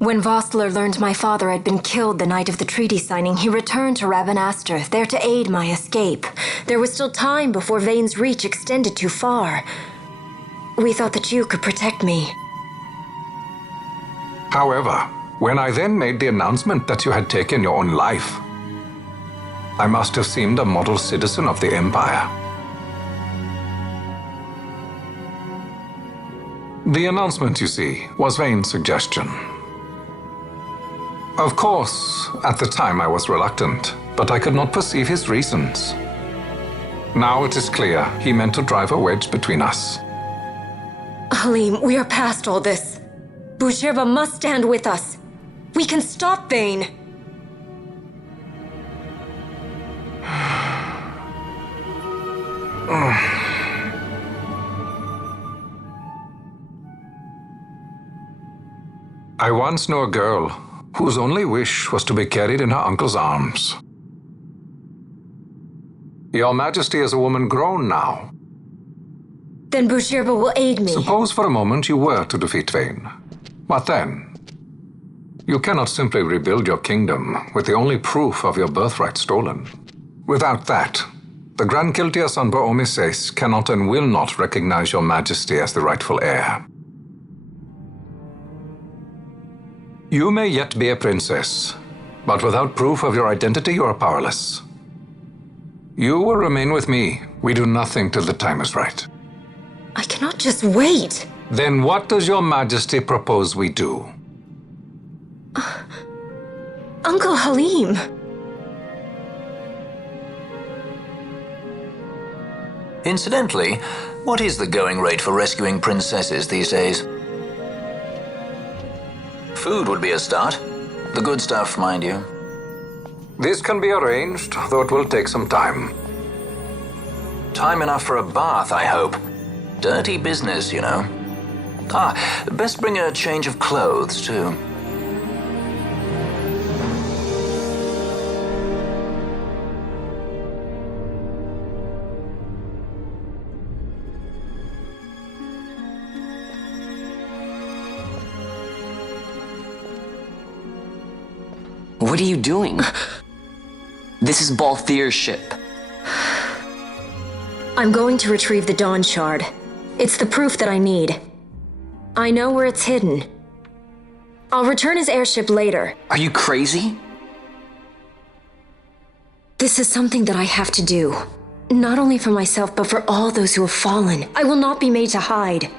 When Vossler learned my father had been killed the night of the treaty signing, he returned to Ravenastre, there to aid my escape. There was still time before Vane's reach extended too far. We thought that you could protect me. However, when I then made the announcement that you had taken your own life, I must have seemed a model citizen of the Empire. The announcement, you see, was Vane's suggestion. Of course, at the time I was reluctant, but I could not perceive his reasons. Now it is clear he meant to drive a wedge between us. Halim, we are past all this. Boucherba must stand with us. We can stop Vane. I once knew a girl whose only wish was to be carried in her uncle's arms. Your Majesty is a woman grown now. Then Boucherba will aid me. Suppose for a moment you were to defeat Vane. What then? You cannot simply rebuild your kingdom with the only proof of your birthright stolen. Without that, the Grand Kiltias on Bo-Omises cannot and will not recognize your Majesty as the rightful heir. You may yet be a princess, but without proof of your identity, you are powerless. You will remain with me. We do nothing till the time is right. I cannot just wait. Then what does your Majesty propose we do? Uncle Halim. Incidentally, what is the going rate for rescuing princesses these days? Food would be a start. The good stuff, mind you. This can be arranged, though it will take some time. Time enough for a bath, I hope. Dirty business, you know. Best bring a change of clothes, too. What are you doing? This is Balthier's ship. I'm going to retrieve the Dawn Shard. It's the proof that I need. I know where it's hidden. I'll return his airship later. Are you crazy? This is something that I have to do. Not only for myself, but for all those who have fallen. I will not be made to hide.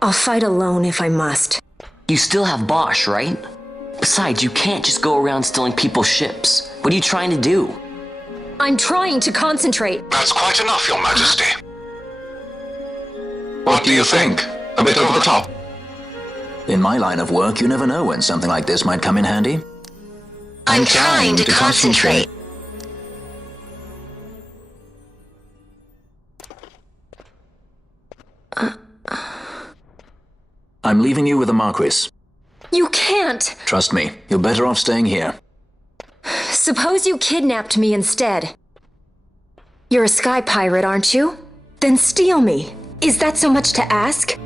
I'll fight alone if I must. You still have Bosch, right? Besides, you can't just go around stealing people's ships. What are you trying to do? I'm trying to concentrate. That's quite enough, Your Majesty. What do you think? A bit over the top? In my line of work, you never know when something like this might come in handy. I'm trying to concentrate. I'm leaving you with the Marquis. You can't! Trust me, you're better off staying here. Suppose you kidnapped me instead. You're a sky pirate, aren't you? Then steal me. Is that so much to ask?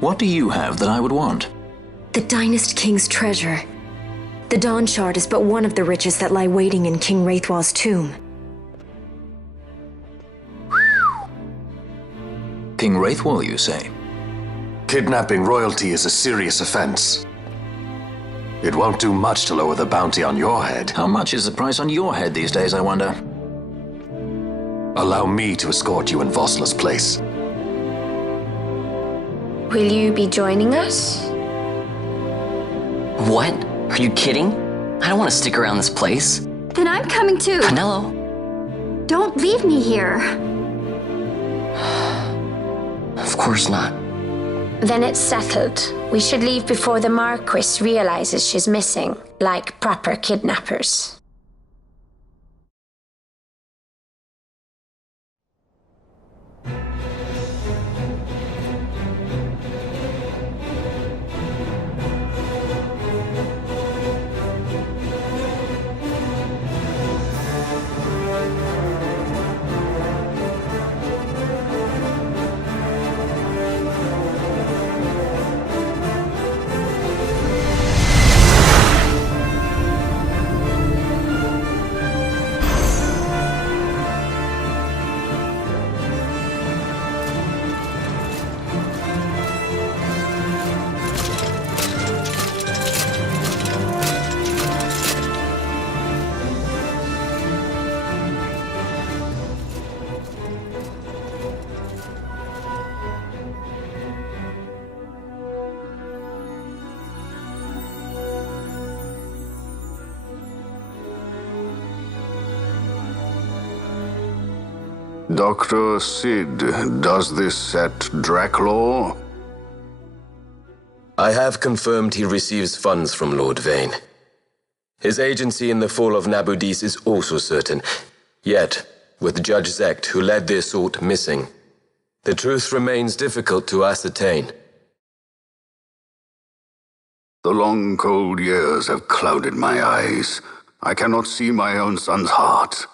What do you have that I would want? The Dynast King's treasure. The Dawn Shard is but one of the riches that lie waiting in King Wraithwall's tomb. King Wraithwall, you say? Kidnapping royalty is a serious offense. It won't do much to lower the bounty on your head. How much is the price on your head these days, I wonder? Allow me to escort you in Vossler's place. Will you be joining us? What? Are you kidding? I don't want to stick around this place. Then I'm coming too. Canelo? Don't leave me here. Of course not. Then it's settled. We should leave before the Marquis realizes she's missing, like proper kidnappers. Dr. Sid, does this set Draclaw? I have confirmed he receives funds from Lord Vane. His agency in the fall of Nabudis is also certain. Yet, with Judge Zecht, who led the assault, missing, the truth remains difficult to ascertain. The long, cold years have clouded my eyes. I cannot see my own son's heart.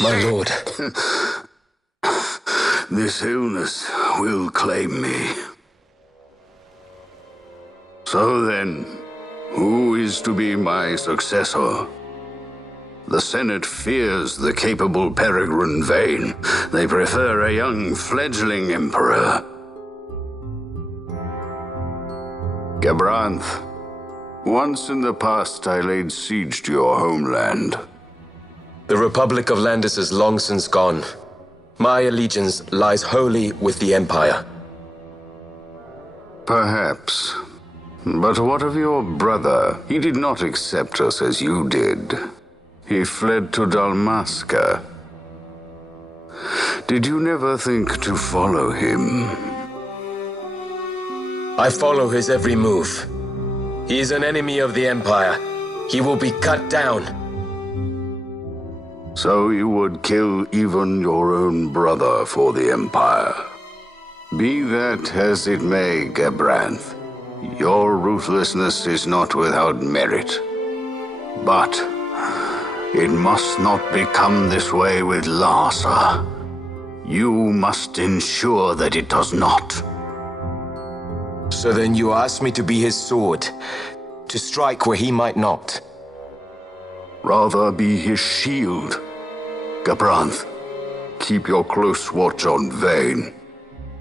My lord. This illness will claim me. So then, who is to be my successor? The Senate fears the capable Peregrine Vane. They prefer a young fledgling emperor. Gabranth, once in the past I laid siege to your homeland. The Republic of Landis is long since gone. My allegiance lies wholly with the Empire. Perhaps. But what of your brother? He did not accept us as you did. He fled to Dalmasca. Did you never think to follow him? I follow his every move. He is an enemy of the Empire. He will be cut down. So you would kill even your own brother for the Empire. Be that as it may, Gabranth, your ruthlessness is not without merit. But it must not become this way with Larsa. You must ensure that it does not. So then you ask me to be his sword, to strike where he might not. Rather be his shield. Gabranth, keep your close watch on Vane.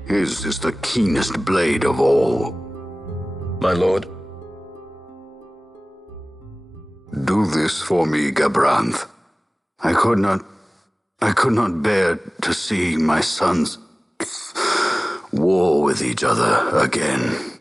His is the keenest blade of all. My lord. Do this for me, Gabranth. I could not bear to see my sons war with each other again.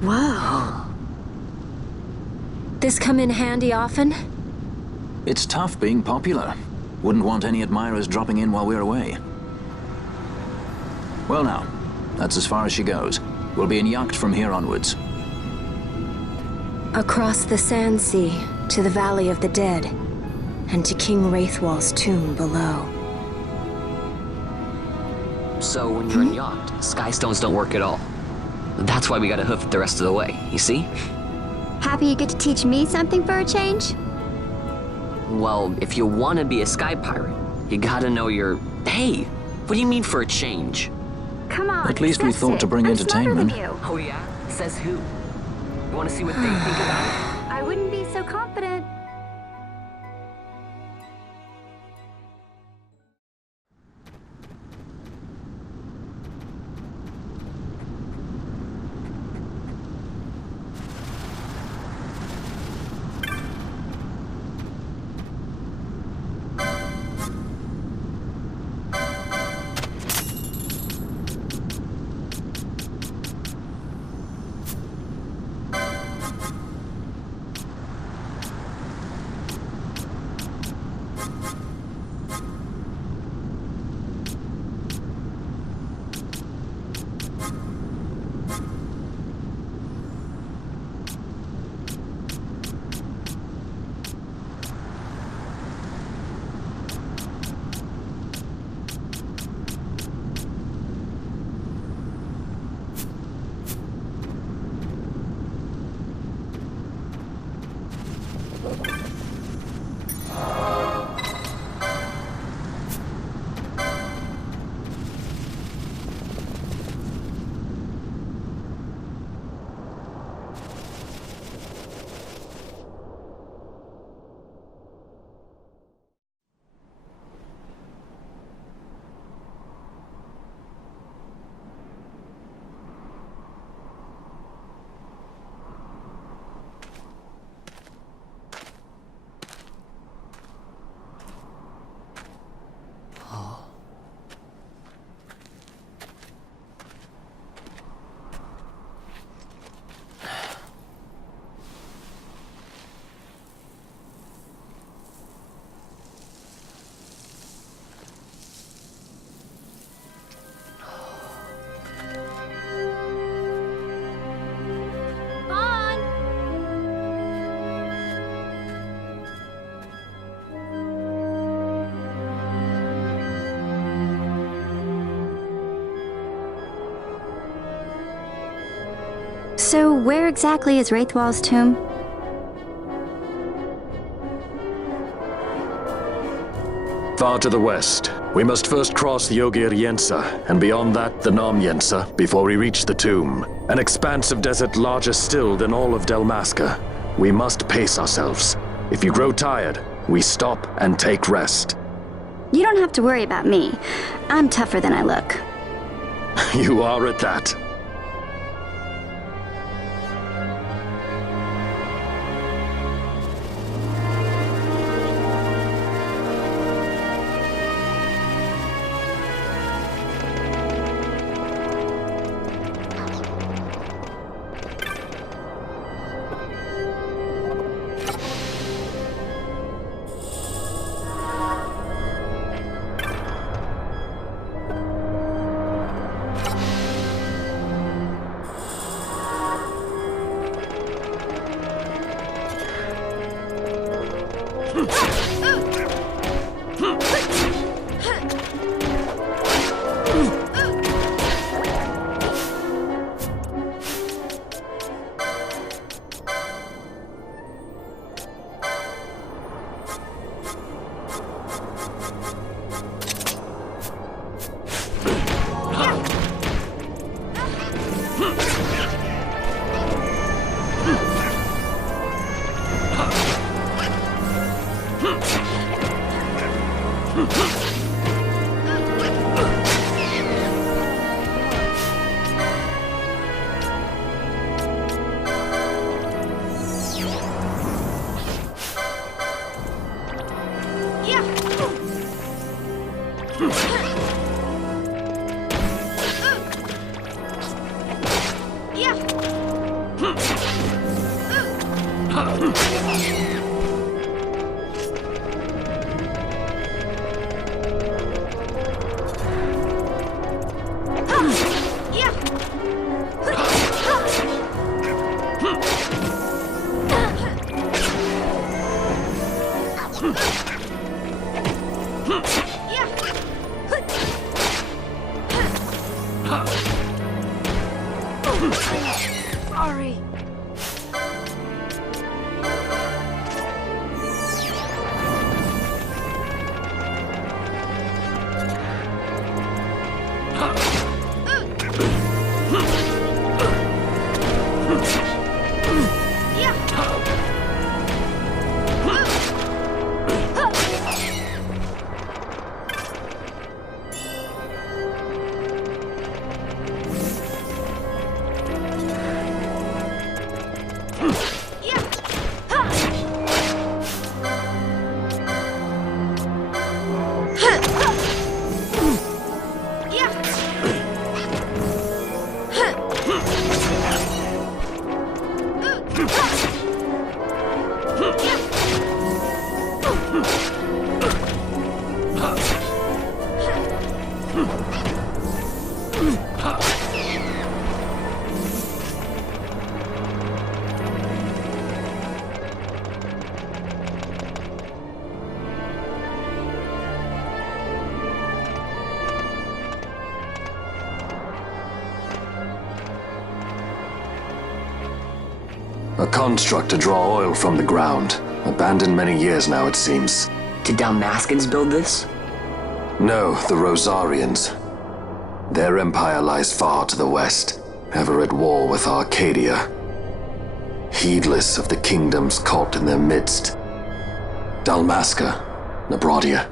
Whoa. This come in handy often? It's tough being popular. Wouldn't want any admirers dropping in while we're away. Well now, that's as far as she goes. We'll be in yacht from here onwards. Across the Sand Sea, to the Valley of the Dead, and to King Wraithwall's tomb below. So when you're in yacht, skystones don't work at all. That's why we gotta hoof it the rest of the way, you see? Happy you get to teach me something for a change? Well, if you want to be a sky pirate, you gotta know your... Hey, what do you mean for a change? Come on, At least we discuss thought it. to bring I'm smarter than entertainment. you. Oh yeah? Says who? You wanna see what they think about it? I wouldn't be so confident. So where exactly is Wraithwall's tomb? Far to the west. We must first cross the Yogir Yensa, and beyond that, the Nam Yensa, before we reach the tomb. An expanse of desert larger still than all of Delmasca. We must pace ourselves. If you grow tired, we stop and take rest. You don't have to worry about me. I'm tougher than I look. You are at that. Sorry. A construct to draw oil from the ground. Abandoned many years now, it seems. Did Dalmaskans build this? No, the Rosarians. Their empire lies far to the west, ever at war with Arcadia. Heedless of the kingdoms caught in their midst. Dalmasca, Nabrodia,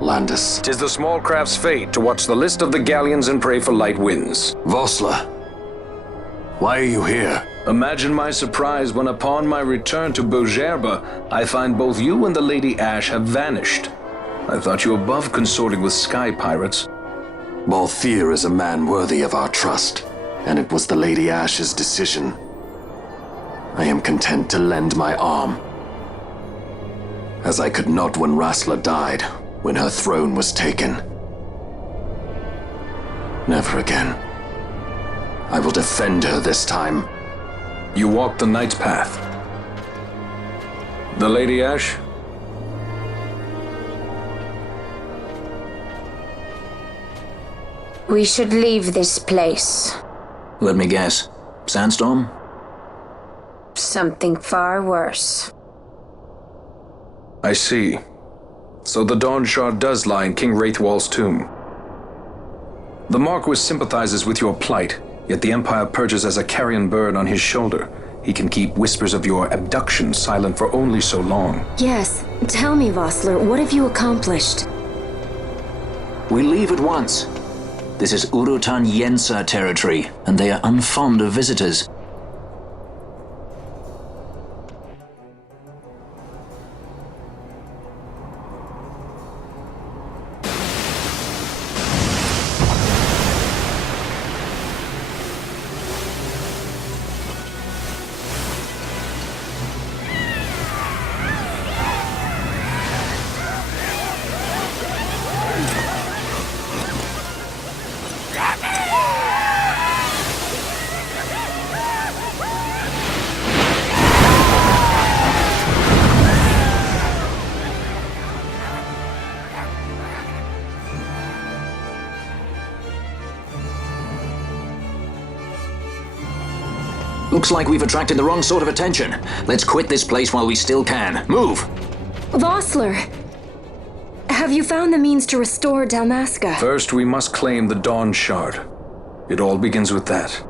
Landis. 'Tis the small craft's fate to watch the list of the galleons and pray for light winds. Vossler, why are you here? Imagine my surprise when upon my return to Bogerba, I find both you and the Lady Ash have vanished. I thought you above consorting with sky pirates. Balthier is a man worthy of our trust, and it was the Lady Ash's decision. I am content to lend my arm, as I could not when Rassler died, when her throne was taken. Never again. I will defend her this time. You walked the Knight's path. The Lady Ash? We should leave this place. Let me guess. Sandstorm? Something far worse. I see. So the Dawn Shard does lie in King Wraithwall's tomb. The Marquis sympathizes with your plight, yet the Empire perches as a carrion bird on his shoulder. He can keep whispers of your abduction silent for only so long. Yes. Tell me, Vossler, what have you accomplished? We leave at once. This is Urutan Yensa territory, and they are unfond of visitors. Looks like we've attracted the wrong sort of attention. Let's quit this place while we still can. Move! Vossler! Have you found the means to restore Dalmasca? First, we must claim the Dawn Shard. It all begins with that.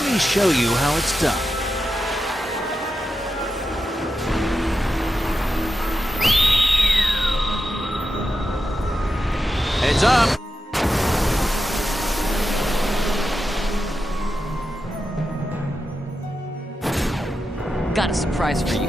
Let me show you how it's done. Heads up! Got a surprise for you.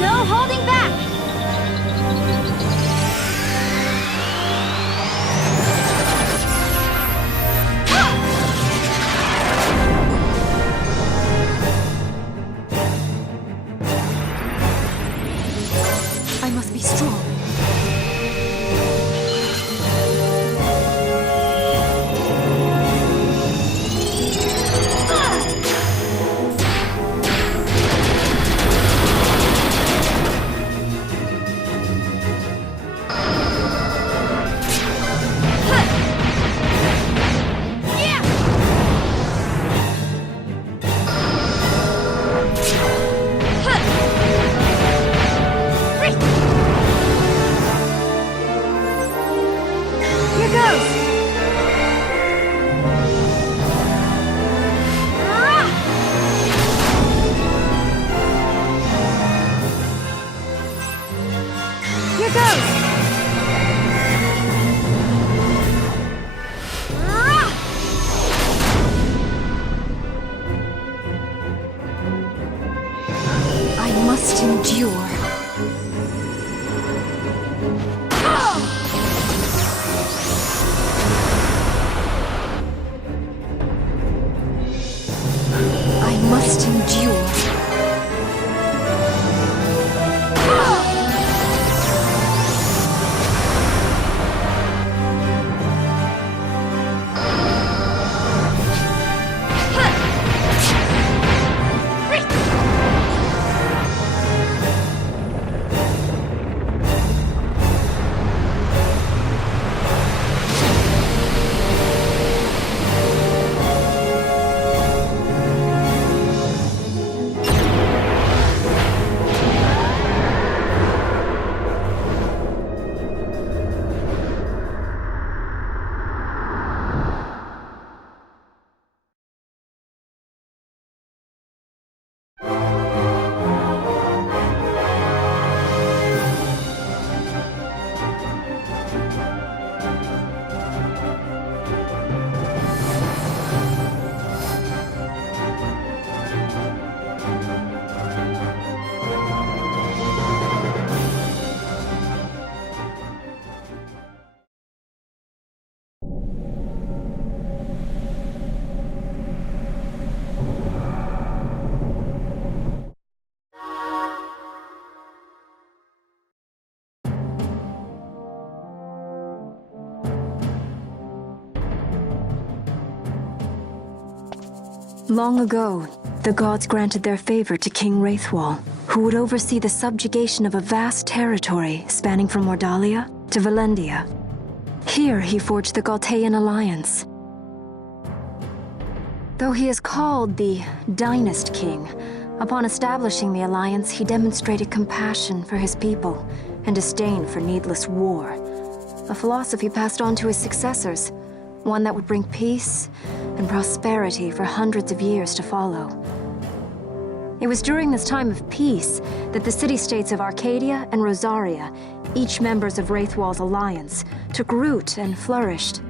No holding back! I must be strong. Here goes! Here goes! I must endure. I must endure. Long ago, the gods granted their favor to King Wraithwall, who would oversee the subjugation of a vast territory spanning from Mordalia to Valendia. Here he forged the Galtean alliance. Though he is called the Dynast King, upon establishing the alliance, he demonstrated compassion for his people and disdain for needless war, a philosophy passed on to his successors, one that would bring peace and prosperity for hundreds of years to follow. It was during this time of peace that the city-states of Arcadia and Rosaria, each members of Wraithwall's alliance, took root and flourished.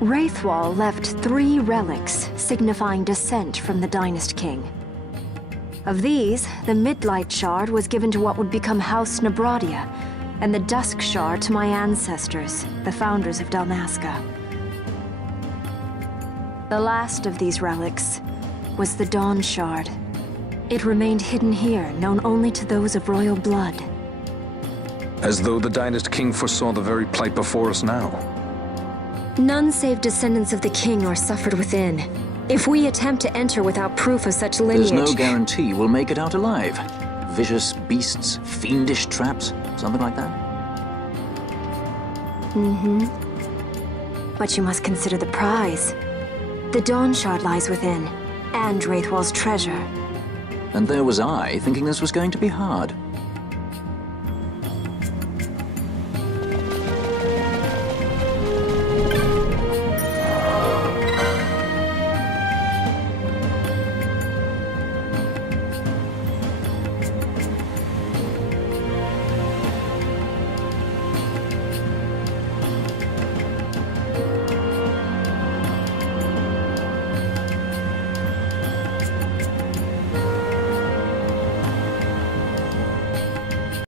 Wraithwall left 3 relics signifying descent from the Dynast King. Of these, the Midlight Shard was given to what would become House Nabradia, and the Dusk Shard to my ancestors, the founders of Dalmasca. The last of these relics was the Dawn Shard. It remained hidden here, known only to those of royal blood. As though the Dynast King foresaw the very plight before us now. None save descendants of the king are suffered within. If we attempt to enter without proof of such lineage... There's no guarantee we'll make it out alive. Vicious beasts, fiendish traps, something like that? But you must consider the prize. The Dawn Shard lies within, and Wraithwall's treasure. And there was I, thinking this was going to be hard.